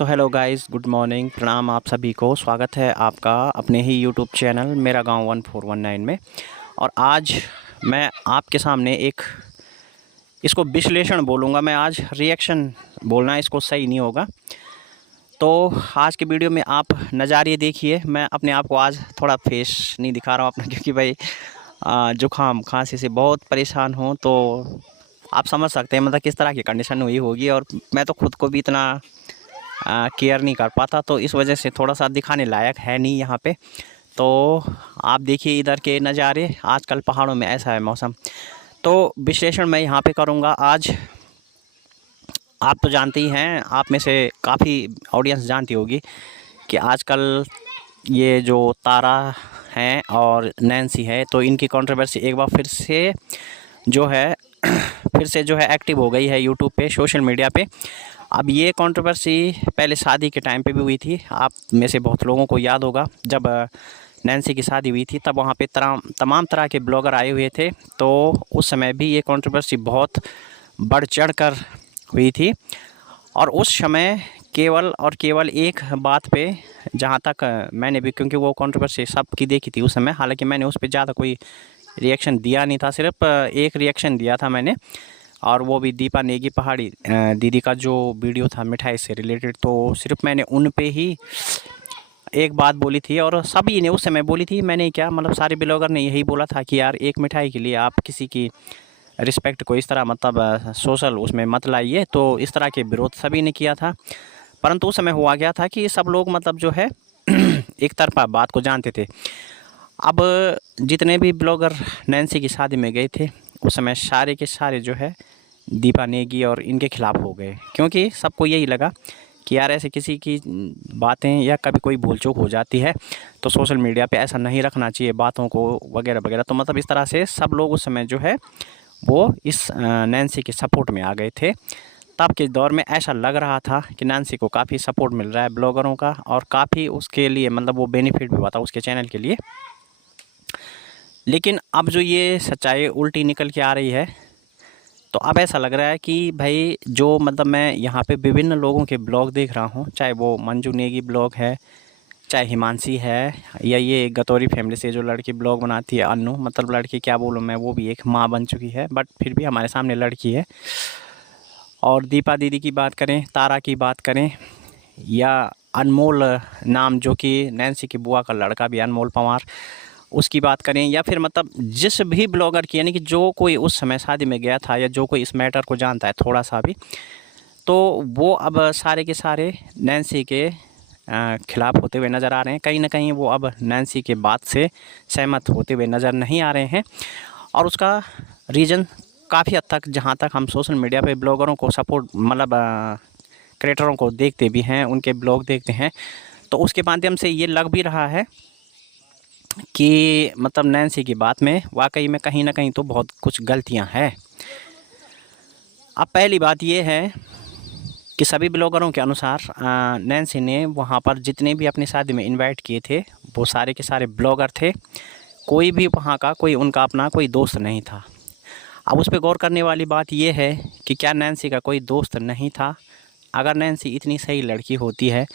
तो hello guys, good morning, प्रणाम आप सभी को। स्वागत है आपका अपने ही यूट्यूब चैनल मेरा गांव 1419 में। और आज मैं आपके सामने एक इसको विश्लेषण बोलूँगा मैं, आज रिएक्शन बोलना इसको सही नहीं होगा। तो आज के वीडियो में आप नज़ारे देखिए। मैं अपने आप को आज थोड़ा फेस नहीं दिखा रहा हूँ अपना, क्योंकि भाई जुकाम खांसी से बहुत परेशान हूँ। तो आप समझ सकते हैं मतलब किस तरह की कंडीशन हुई होगी। और मैं तो खुद को भी इतना केयर नहीं कर पाता, तो इस वजह से थोड़ा सा दिखाने लायक है नहीं यहाँ पे। तो आप देखिए इधर के नज़ारे, आजकल पहाड़ों में ऐसा है मौसम। तो विश्लेषण मैं यहाँ पे करूँगा आज। आप तो जानते ही हैं, आप में से काफ़ी ऑडियंस जानती होगी कि आजकल ये जो तारा हैं और नैन्सी है, तो इनकी कंट्रोवर्सी एक बार फिर से जो है एक्टिव हो गई है यूट्यूब पे, सोशल मीडिया पे। अब ये कंट्रोवर्सी पहले शादी के टाइम पे भी हुई थी। आप में से बहुत लोगों को याद होगा, जब नैन्सी की शादी हुई थी तब वहाँ पे तमाम तरह के ब्लॉगर आए हुए थे। तो उस समय भी ये कंट्रोवर्सी बहुत बढ़ चढ़ कर हुई थी। और उस समय केवल और केवल एक बात पे, जहाँ तक मैंने भी, क्योंकि वो कंट्रोवर्सी सबकी देखी थी उस समय, हालांकि मैंने उस पर ज़्यादा कोई रिएक्शन दिया नहीं था, सिर्फ एक रिएक्शन दिया था मैंने, और वो भी दीपा नेगी पहाड़ी दीदी का जो वीडियो था मिठाई से रिलेटेड। तो सिर्फ मैंने उन पे ही एक बात बोली थी, और सभी ने उस समय बोली थी। मैंने क्या मतलब, सारे ब्लॉगर ने यही बोला था कि यार एक मिठाई के लिए आप किसी की रिस्पेक्ट को इस तरह मतलब सोशल उसमें मत लाइए। तो इस तरह के विरोध सभी ने किया था। परंतु उस समय हुआ गया था कि सब लोग मतलब जो है एक तरफा बात को जानते थे। अब जितने भी ब्लॉगर नैन्सी की शादी में गए थे उस समय सारे के सारे जो है दीपा नेगी और इनके खिलाफ़ हो गए, क्योंकि सबको यही लगा कि यार ऐसे किसी की बातें या कभी कोई भूल चूक हो जाती है तो सोशल मीडिया पे ऐसा नहीं रखना चाहिए बातों को वगैरह वगैरह। तो मतलब इस तरह से सब लोग उस समय जो है वो इस नैन्सी के सपोर्ट में आ गए थे। तब के दौर में ऐसा लग रहा था कि नैन्सी को काफ़ी सपोर्ट मिल रहा है ब्लॉगरों का, और काफ़ी उसके लिए मतलब वो बेनिफिट भी हुआ था उसके चैनल के लिए। लेकिन अब जो ये सच्चाई उल्टी निकल के आ रही है, तो अब ऐसा लग रहा है कि भाई जो मतलब मैं यहाँ पे विभिन्न लोगों के ब्लॉग देख रहा हूँ, चाहे वो मंजू नेगी ब्लॉग है, चाहे हिमांशी है, या ये गतौरी फैमिली से जो लड़की ब्लॉग बनाती है अन्नू, मतलब लड़की क्या बोलूँ मैं, वो भी एक माँ बन चुकी है बट फिर भी हमारे सामने लड़की है। और दीपा दीदी की बात करें, तारा की बात करें, या अनमोल नाम जो कि नैन्सी की बुआ का लड़का भी अनमोल पंवार, उसकी बात करें, या फिर मतलब जिस भी ब्लॉगर की, यानी कि जो कोई उस समय शादी में गया था या जो कोई इस मैटर को जानता है थोड़ा सा भी, तो वो अब सारे के सारे नैन्सी के खिलाफ़ होते हुए नज़र आ रहे हैं। कहीं ना कहीं वो अब नैन्सी के बात से सहमत होते हुए नज़र नहीं आ रहे हैं। और उसका रीज़न काफ़ी हद तक, जहाँ तक हम सोशल मीडिया पे ब्लॉगरों को सपोर्ट मतलब क्रिएटरों को देखते भी हैं, उनके ब्लॉग देखते हैं, तो उसके माध्यम से ये लग भी रहा है कि मतलब नैन्सी की बात में वाकई में कहीं ना कहीं तो बहुत कुछ गलतियां हैं। अब पहली बात ये है कि सभी ब्लॉगरों के अनुसार नैन्सी ने वहाँ पर जितने भी अपनी शादी में इनवाइट किए थे वो सारे के सारे ब्लॉगर थे। कोई भी वहाँ का कोई उनका अपना कोई दोस्त नहीं था। अब उस पर गौर करने वाली बात यह है कि क्या नैन्सी का कोई दोस्त नहीं था? अगर नैन्सी इतनी सही लड़की होती है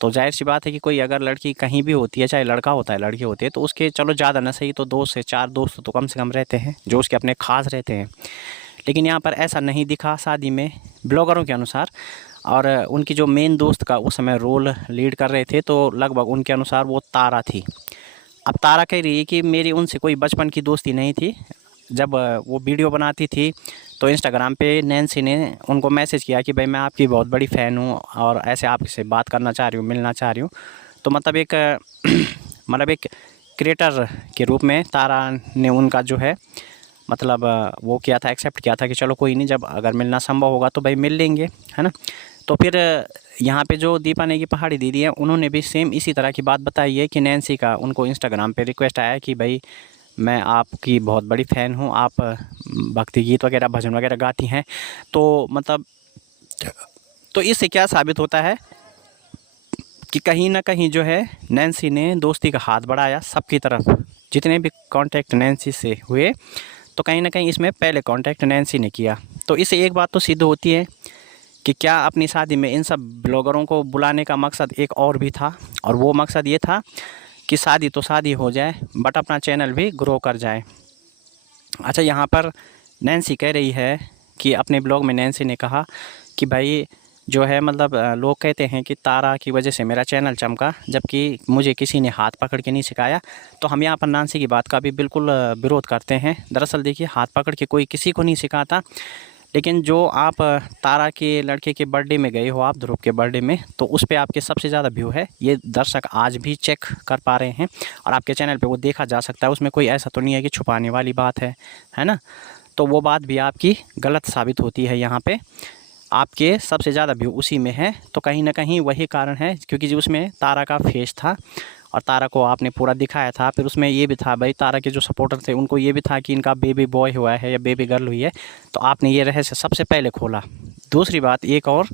तो जाहिर सी बात है कि कोई अगर लड़की कहीं भी होती है, चाहे लड़का होता है लड़की होती है, तो उसके चलो ज़्यादा ना सही तो 2 से 4 दोस्त तो कम से कम रहते हैं जो उसके अपने ख़ास रहते हैं। लेकिन यहाँ पर ऐसा नहीं दिखा शादी में ब्लॉगरों के अनुसार। और उनकी जो मेन दोस्त का उस समय रोल लीड कर रहे थे, तो लगभग उनके अनुसार वो तारा थी। अब तारा कह रही है कि मेरी उनसे कोई बचपन की दोस्ती नहीं थी। जब वो वीडियो बनाती थी तो इंस्टाग्राम पे नैन्सी ने उनको मैसेज किया कि भाई मैं आपकी बहुत बड़ी फ़ैन हूँ और ऐसे आपसे बात करना चाह रही हूँ, मिलना चाह रही हूँ। तो मतलब एक मतलब एक क्रिएटर के रूप में तारा ने उनका जो है मतलब वो किया था, एक्सेप्ट किया था कि चलो कोई नहीं, जब अगर मिलना संभव होगा तो भाई मिल लेंगे, है ना। तो फिर यहाँ पे जो दीपा नेगी पहाड़ी दीदी है, उन्होंने भी सेम इसी तरह की बात बताई है कि नैन्सी का उनको इंस्टाग्राम पे रिक्वेस्ट आया कि भाई मैं आपकी बहुत बड़ी फ़ैन हूँ, आप भक्ति गीत वगैरह भजन वगैरह गाती हैं। तो मतलब तो इससे क्या साबित होता है कि कहीं ना कहीं जो है नैन्सी ने दोस्ती का हाथ बढ़ाया सबकी तरफ। जितने भी कांटेक्ट नैन्सी से हुए तो कहीं ना कहीं इसमें पहले कांटेक्ट नैन्सी ने किया। तो इससे एक बात तो सिद्ध होती है कि क्या अपनी शादी में इन सब ब्लॉगरों को बुलाने का मकसद एक और भी था, और वो मकसद ये था कि शादी तो शादी हो जाए बट अपना चैनल भी ग्रो कर जाए। अच्छा, यहाँ पर नैन्सी कह रही है कि अपने ब्लॉग में नैन्सी ने कहा कि भाई जो है मतलब लोग कहते हैं कि तारा की वजह से मेरा चैनल चमका, जबकि मुझे किसी ने हाथ पकड़ के नहीं सिखाया। तो हम यहाँ पर नैन्सी की बात का भी बिल्कुल विरोध करते हैं। दरअसल देखिए, हाथ पकड़ के कोई किसी को नहीं सिखाता, लेकिन जो आप तारा के लड़के के बर्थडे में गए हो, आप ध्रुव के बर्थडे में, तो उस पे आपके सबसे ज़्यादा व्यू है, ये दर्शक आज भी चेक कर पा रहे हैं और आपके चैनल पे वो देखा जा सकता है। उसमें कोई ऐसा तो नहीं है कि छुपाने वाली बात है ना। तो वो बात भी आपकी गलत साबित होती है। यहाँ पे आपके सबसे ज़्यादा व्यू उसी में है, तो कहीं ना कहीं वही कारण है, क्योंकि जो उसमें तारा का फेस था और तारा को आपने पूरा दिखाया था। फिर उसमें ये भी था भाई, तारा के जो सपोर्टर थे उनको ये भी था कि इनका बेबी बॉय हुआ है या बेबी गर्ल हुई है, तो आपने ये रहस्य सबसे पहले खोला। दूसरी बात एक और,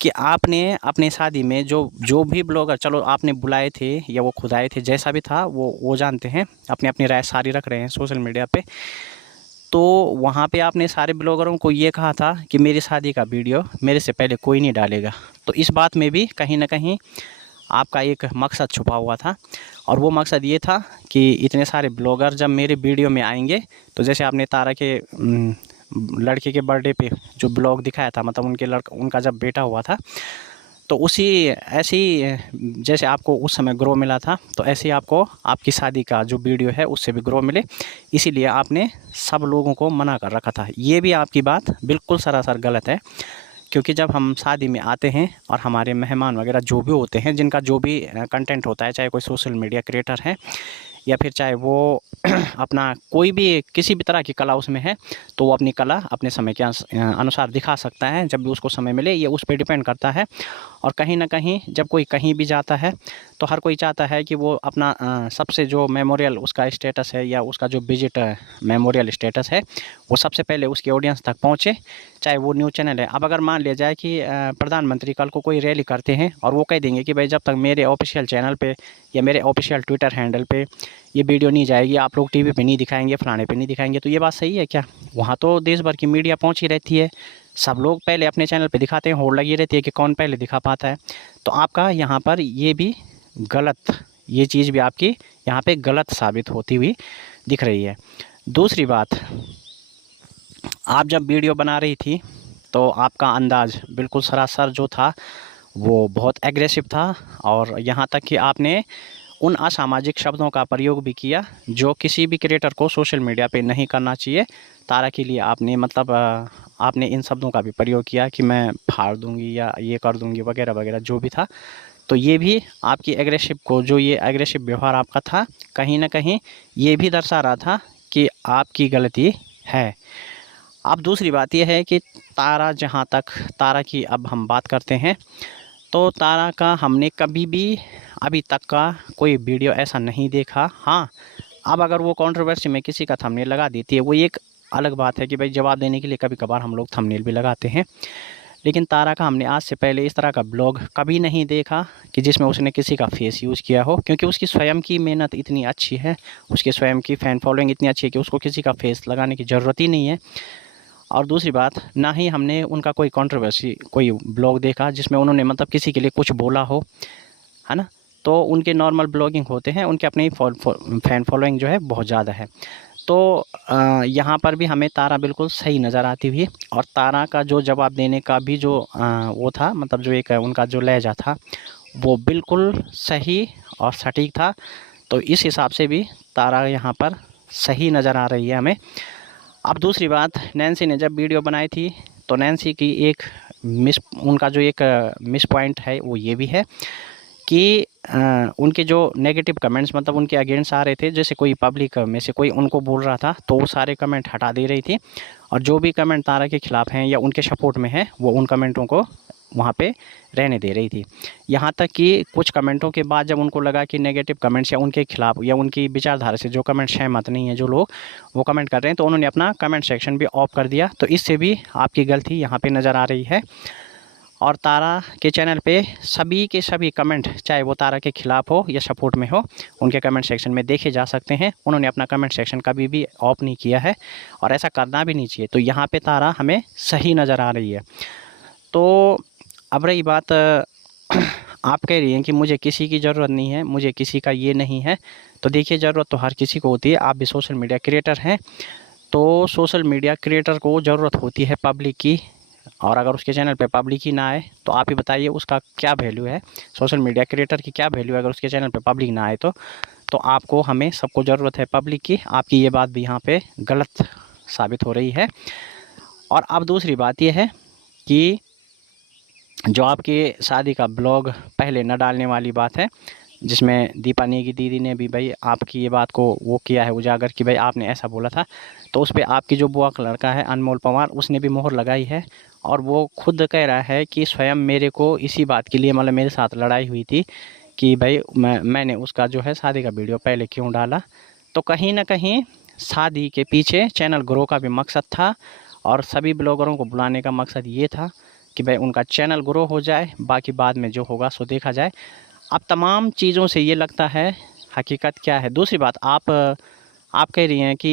कि आपने अपने शादी में जो भी ब्लॉगर चलो आपने बुलाए थे या वो खुद आए थे, जैसा भी था वो जानते हैं, अपनी अपनी राय सारी रख रहे हैं सोशल मीडिया पे। तो वहाँ पे आपने सारे ब्लॉगरों को ये कहा था कि मेरी शादी का वीडियो मेरे से पहले कोई नहीं डालेगा। तो इस बात में भी कहीं ना कहीं आपका एक मकसद छुपा हुआ था, और वो मकसद ये था कि इतने सारे ब्लॉगर जब मेरे वीडियो में आएंगे, तो जैसे आपने तारा के लड़के के बर्थडे पे जो ब्लॉग दिखाया था, मतलब उनका जब बेटा हुआ था, तो उसी ऐसी जैसे आपको उस समय ग्रो मिला था, तो ऐसे ही आपको आपकी शादी का जो वीडियो है उससे भी ग्रो मिले, इसीलिए आपने सब लोगों को मना कर रखा था। ये भी आपकी बात बिल्कुल सरासर गलत है, क्योंकि जब हम शादी में आते हैं और हमारे मेहमान वगैरह जो भी होते हैं, जिनका जो भी कंटेंट होता है, चाहे कोई सोशल मीडिया क्रिएटर है या फिर चाहे वो अपना कोई भी किसी भी तरह की कला उसमें है, तो वो अपनी कला अपने समय के अनुसार दिखा सकता है जब भी उसको समय मिले, ये उस पर डिपेंड करता है। और कहीं ना कहीं जब कोई कहीं भी जाता है तो हर कोई चाहता है कि वो अपना सबसे जो मेमोरियल उसका स्टेटस है या उसका जो विजिट मेमोरियल स्टेटस है वो सबसे पहले उसकी ऑडियंस तक पहुँचे, चाहे वो न्यूज़ चैनल है। अब अगर मान लिया जाए कि प्रधानमंत्री कल को कोई रैली करते हैं और वो कह देंगे कि भाई जब तक मेरे ऑफिशियल चैनल पे या मेरे ऑफिशियल ट्विटर हैंडल पे ये वीडियो नहीं जाएगी, आप लोग टीवी पे नहीं दिखाएंगे, फलाने पे नहीं दिखाएंगे, तो ये बात सही है क्या? वहाँ तो देश भर की मीडिया पहुँची रहती है, सब लोग पहले अपने चैनल पे दिखाते हैं, होड़ लगी रहती है कि कौन पहले दिखा पाता है। तो आपका यहाँ पर ये भी गलत, ये चीज़ भी आपकी यहाँ पे गलत साबित होती हुई दिख रही है। दूसरी बात, आप जब वीडियो बना रही थी तो आपका अंदाज़ बिल्कुल सरासर जो था वो बहुत एग्रेसिव था, और यहाँ तक कि आपने उन असामाजिक शब्दों का प्रयोग भी किया जो किसी भी क्रिएटर को सोशल मीडिया पे नहीं करना चाहिए। तारा के लिए आपने मतलब आपने इन शब्दों का भी प्रयोग किया कि मैं फाड़ दूंगी या ये कर दूंगी वगैरह वगैरह जो भी था। तो ये भी आपकी एग्रेसिव को, जो ये एग्रेसिव व्यवहार आपका था, कहीं ना कहीं ये भी दर्शा रहा था कि आपकी गलती है। अब दूसरी बात यह है कि तारा, जहाँ तक तारा की अब हम बात करते हैं, तो तारा का हमने कभी भी अभी तक का कोई वीडियो ऐसा नहीं देखा। हाँ, अब अगर वो कंट्रोवर्सी में किसी का थंबनेल लगा देती है, वो एक अलग बात है कि भाई जवाब देने के लिए कभी कभार हम लोग थंबनेल भी लगाते हैं, लेकिन तारा का हमने आज से पहले इस तरह का ब्लॉग कभी नहीं देखा कि जिसमें उसने किसी का फेस यूज़ किया हो, क्योंकि उसकी स्वयं की मेहनत इतनी अच्छी है, उसकी स्वयं की फ़ैन फॉलोइंग इतनी अच्छी है कि उसको किसी का फेस लगाने की ज़रूरत ही नहीं है। और दूसरी बात, ना ही हमने उनका कोई कंट्रोवर्सी कोई ब्लॉग देखा जिसमें उन्होंने मतलब किसी के लिए कुछ बोला हो, है ना। तो उनके नॉर्मल ब्लॉगिंग होते हैं, उनके अपने फ़ैन फॉलोइंग जो है बहुत ज़्यादा है। तो यहाँ पर भी हमें तारा बिल्कुल सही नज़र आती हुई, और तारा का जो जवाब देने का भी जो वो था, मतलब जो एक उनका जो लहजा था वो बिल्कुल सही और सटीक था। तो इस हिसाब से भी तारा यहाँ पर सही नज़र आ रही है हमें। अब दूसरी बात, नैन्सी ने जब वीडियो बनाई थी तो नैन्सी की एक उनका जो एक मिस पॉइंट है वो ये भी है कि उनके जो नेगेटिव कमेंट्स, मतलब उनके अगेंस्ट आ रहे थे, जैसे कोई पब्लिक में से कोई उनको बोल रहा था तो वो सारे कमेंट हटा दे रही थी, और जो भी कमेंट तारा के ख़िलाफ़ हैं या उनके सपोर्ट में है वो उन कमेंटों को वहाँ पे रहने दे रही थी। यहाँ तक कि कुछ कमेंटों के बाद जब उनको लगा कि नेगेटिव कमेंट्स या उनके खिलाफ़ या उनकी विचारधारा से जो कमेंट सहमत नहीं है जो लोग वो कमेंट कर रहे हैं, तो उन्होंने अपना कमेंट सेक्शन भी ऑफ कर दिया। तो इससे भी आपकी गलती यहाँ पे नज़र आ रही है। और तारा के चैनल पे सभी के सभी कमेंट, चाहे वो तारा के ख़िलाफ़ हो या सपोर्ट में हो, उनके कमेंट सेक्शन में देखे जा सकते हैं। उन्होंने अपना कमेंट सेक्शन कभी भी ऑफ नहीं किया है और ऐसा करना भी नहीं चाहिए। तो यहाँ पे तारा हमें सही नज़र आ रही है। तो अब रही बात आप कह रही हैं कि मुझे किसी की ज़रूरत नहीं है, मुझे किसी का ये नहीं है। तो देखिए, ज़रूरत तो हर किसी को होती है। आप भी सोशल मीडिया क्रिएटर हैं, तो सोशल मीडिया क्रिएटर को ज़रूरत होती है पब्लिक की, और अगर उसके चैनल पे पब्लिक ही ना आए तो आप ही बताइए उसका क्या वैल्यू है। सोशल मीडिया क्रिएटर की क्या वैल्यू है अगर उसके चैनल पे पब्लिक ना आए तो आपको, हमें सबको ज़रूरत है पब्लिक की। आपकी ये बात भी यहाँ पे गलत साबित हो रही है। और अब दूसरी बात ये है कि जो आपके शादी का ब्लॉग पहले न डालने वाली बात है, जिसमें दीपा नेगी दीदी ने भी भाई आपकी ये बात को वो किया है उजागर कि भाई आपने ऐसा बोला था, तो उस पे आपकी जो बुआ का लड़का है अनमोल पंवार, उसने भी मोहर लगाई है। और वो खुद कह रहा है कि स्वयं मेरे को इसी बात के लिए, मतलब मेरे साथ लड़ाई हुई थी कि भाई मैंने उसका जो है शादी का वीडियो पहले क्यों डाला। तो कहीं ना कहीं शादी के पीछे चैनल ग्रो का भी मकसद था, और सभी ब्लॉगरों को बुलाने का मकसद ये था कि भाई उनका चैनल ग्रो हो जाए, बाकी बाद में जो होगा सो देखा जाए। अब तमाम चीज़ों से ये लगता है हकीकत क्या है। दूसरी बात, आप कह रही हैं कि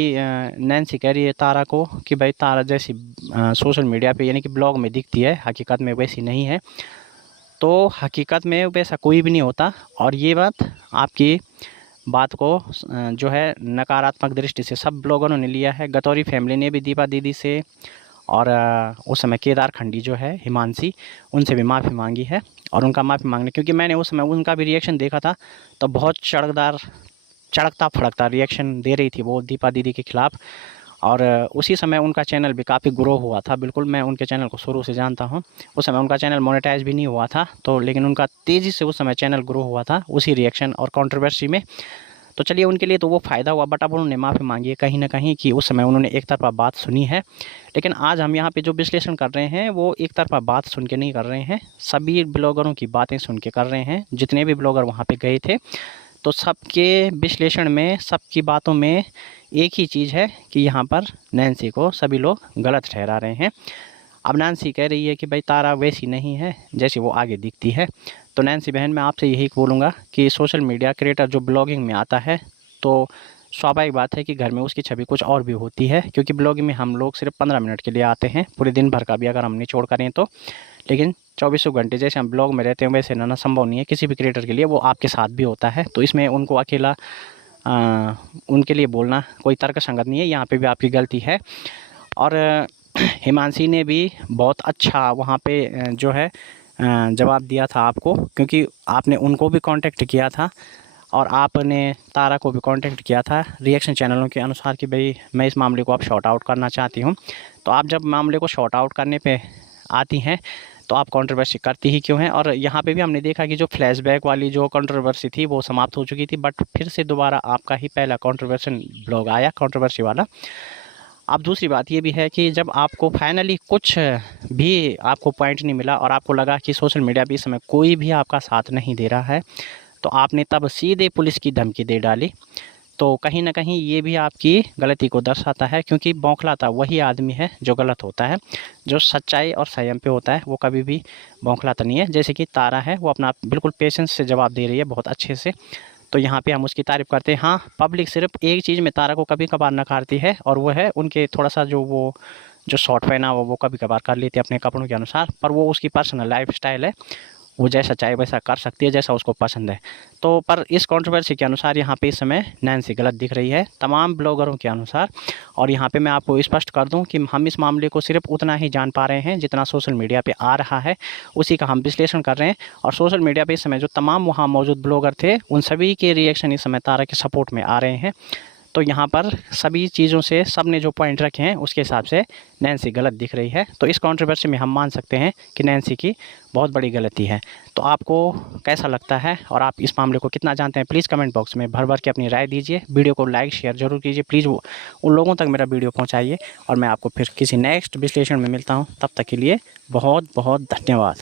नैन्सी कह रही है तारा को कि भाई तारा जैसी सोशल मीडिया पे यानी कि ब्लॉग में दिखती है, हकीकत में वैसी नहीं है। तो हकीकत में वैसा कोई भी नहीं होता। और ये बात, आपकी बात को जो है नकारात्मक दृष्टि से सब ब्लॉगरों ने लिया है। गतौरी फैमिली ने भी दीपा दीदी से, और उस समय केदार खंडी जो है हिमांशी, उनसे भी माफ़ी मांगी है। और उनका माफ़ी मांगने, क्योंकि मैंने उस समय उनका भी रिएक्शन देखा था, तो बहुत चड़कता फड़कता रिएक्शन दे रही थी वो दीपा दीदी के ख़िलाफ़। और उसी समय उनका चैनल भी काफ़ी ग्रो हुआ था। बिल्कुल, मैं उनके चैनल को शुरू से जानता हूँ। उस समय उनका चैनल मोनेटाइज भी नहीं हुआ था, तो लेकिन उनका तेज़ी से उस समय चैनल ग्रो हुआ था उसी रिएक्शन और कंट्रोवर्सी में। तो चलिए, उनके लिए तो वो फ़ायदा हुआ, बट अब उन्होंने माफ़ी मांगी है कहीं ना कहीं कि उस समय उन्होंने एक तरफा बात सुनी है। लेकिन आज हम यहाँ पे जो विश्लेषण कर रहे हैं वो एक तरफा बात सुन के नहीं कर रहे हैं, सभी ब्लॉगरों की बातें सुन के कर रहे हैं। जितने भी ब्लॉगर वहाँ पे गए थे, तो सबके विश्लेषण में, सबकी बातों में एक ही चीज़ है कि यहाँ पर नैन्सी को सभी लोग गलत ठहरा रहे हैं। अब नैन्सी कह रही है कि भाई तारा वैसी नहीं है जैसी वो आगे दिखती है। तो नैन्सी बहन, मैं आपसे यही बोलूँगा कि सोशल मीडिया क्रिएटर जो ब्लॉगिंग में आता है, तो स्वाभाविक बात है कि घर में उसकी छवि कुछ और भी होती है, क्योंकि ब्लॉगिंग में हम लोग सिर्फ 15 मिनट के लिए आते हैं, पूरे दिन भर का भी अगर हम निचोड़ करें तो। लेकिन 24 घंटे जैसे हम ब्लॉग में रहते हैं वैसे रहना संभव नहीं है किसी भी क्रिएटर के लिए, वो आपके साथ भी होता है। तो इसमें उनको अकेला उनके लिए बोलना कोई तर्कसंगत नहीं है, यहाँ पे भी आपकी गलती है। और हिमांशी ने भी बहुत अच्छा वहाँ पे जो है जवाब दिया था आपको, क्योंकि आपने उनको भी कांटेक्ट किया था और आपने तारा को भी कांटेक्ट किया था रिएक्शन चैनलों के अनुसार कि भाई मैं इस मामले को अब शॉर्ट आउट करना चाहती हूँ। तो आप जब मामले को शॉर्ट आउट करने पे आती हैं तो आप कंट्रोवर्सी करती ही क्यों हैं। और यहाँ पे भी हमने देखा कि जो फ्लैशबैक वाली जो कंट्रोवर्सी थी वो समाप्त हो चुकी थी, बट फिर से दोबारा आपका ही पहला कंट्रोवर्शन ब्लॉग आया कंट्रोवर्सी वाला। अब दूसरी बात ये भी है कि जब आपको फाइनली कुछ भी आपको पॉइंट नहीं मिला और आपको लगा कि सोशल मीडिया पे इस समय कोई भी आपका साथ नहीं दे रहा है, तो आपने तब सीधे पुलिस की धमकी दे डाली। तो कहीं ना कहीं ये भी आपकी गलती को दर्शाता है, क्योंकि बौखलाता वही आदमी है जो गलत होता है। जो सच्चाई और संयम पे होता है वो कभी भी बौखलाता नहीं है। जैसे कि तारा है, वो अपना बिल्कुल पेशेंस से जवाब दे रही है बहुत अच्छे से, तो यहाँ पे हम उसकी तारीफ़ करते हैं। हाँ, पब्लिक सिर्फ एक चीज़ में तारा को कभी कभार नकारती है, और वो है उनके थोड़ा सा जो शॉर्ट पहना हुआ वो कभी कभार कर लेती है अपने कपड़ों के अनुसार, पर वो उसकी पर्सनल लाइफ स्टाइल है, वो जैसा चाहे वैसा कर सकती है जैसा उसको पसंद है। तो पर इस कंट्रोवर्सी के अनुसार यहाँ पे इस समय नैन्सी गलत दिख रही है तमाम ब्लॉगरों के अनुसार। और यहाँ पे मैं आपको स्पष्ट कर दूं कि हम इस मामले को सिर्फ उतना ही जान पा रहे हैं जितना सोशल मीडिया पे आ रहा है, उसी का हम विश्लेषण कर रहे हैं। और सोशल मीडिया पे इस समय जो तमाम वहाँ मौजूद ब्लॉगर थे उन सभी के रिएक्शन इस समय तारा के सपोर्ट में आ रहे हैं। तो यहाँ पर सभी चीज़ों से सब ने जो पॉइंट रखे हैं उसके हिसाब से नैन्सी गलत दिख रही है। तो इस कंट्रोवर्सी में हम मान सकते हैं कि नैन्सी की बहुत बड़ी गलती है। तो आपको कैसा लगता है और आप इस मामले को कितना जानते हैं, प्लीज़ कमेंट बॉक्स में भर भर के अपनी राय दीजिए। वीडियो को लाइक शेयर जरूर कीजिए प्लीज़, उन लोगों तक मेरा वीडियो पहुँचाइए। और मैं आपको फिर किसी नेक्स्ट विश्लेषण में मिलता हूँ, तब तक के लिए बहुत बहुत धन्यवाद।